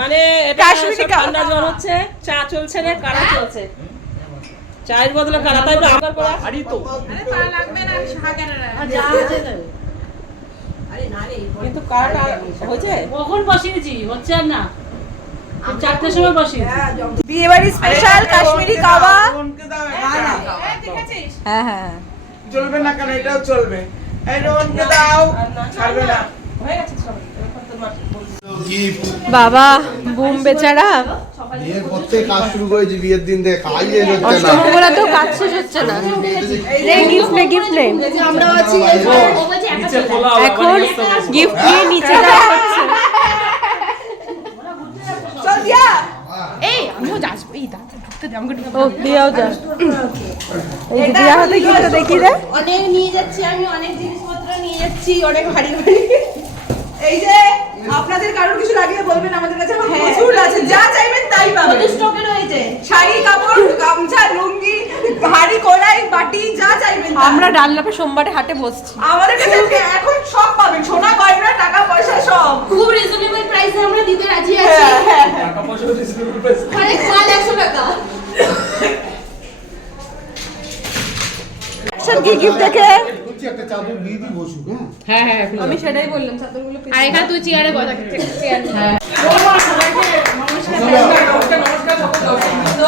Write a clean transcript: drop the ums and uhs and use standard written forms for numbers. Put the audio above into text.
মানে কাশ্মীরি ঠান্ডা জল হচ্ছে, চা চলছে রে, কারা চলছে, চায়ের বদলে কারা, তাই আবার করে আড়ি তো কিন্তু কারাটা হয়েছে কখন বসিয়েছি, হচ্ছে আর না, 4টার সময় বসিয়েছি। বিয়ে বাড়ি স্পেশাল কাশ্মীরি কাওয়া। হ্যাঁ হ্যাঁ চলবে না কেন, এটাও চলবে। এই রোহনকে দাও, ছাড়বে না। হয়ে গেছে সব। বাবা বুম বেচারা বিয়ের পর থেকে কাজ শুরু করেছি, বিয়ের দিন থেকে কাজই হচ্ছে না। অষ্টমঙ্গলা তো কাজ শেষ হচ্ছে না। এই গিফট নে গিফট নে, আমরা আছি এখন গিফট নিয়ে নিচে যাওয়া হচ্ছে। চল দিয়া, এই আমিও যাস, এই দাঁড়া ঢুকতে দে আমাকে, ও দিয়াও যা। এই দিয়া হাতে গিফটটা দেখি দে। অনেক নিয়ে যাচ্ছি আমি, অনেক জিনিসপত্র নিয়ে যাচ্ছি, অনেক ভারী ভারী। এই যে আপনাদের কারোর কিছু লাগলে বলবেন, আমাদের কাছে প্রচুর আছে, যা চাইবেন তাই পাবেন। স্টকে রয়েছে শাড়ি, কাপড়, গামছা, লুঙ্গি, হাড়ি, কড়াই, বাটি, যা চাইবেন। আমরা ডানলাপে সোমবারে হাটে বসছি, আমাদের কাছে এখন সব পাবেন, সোনা গয়না, টাকা পয়সা সব খুব রিজনেবল প্রাইসে আমরা দিতে রাজি আছি। টাকা পয়সা রিজনেবল প্রাইস, মানে মাল 100 টাকা। কি গিফট দেখে একটা চাদর দিয়ে দিই বসুক। হ্যাঁ হ্যাঁ আমি সেটাই বললাম, চাদরগুলো আর এখানে তুই চেয়ারে বসা, চেয়ার। নমস্কার নমস্কার সকল দর্শকবৃন্দ।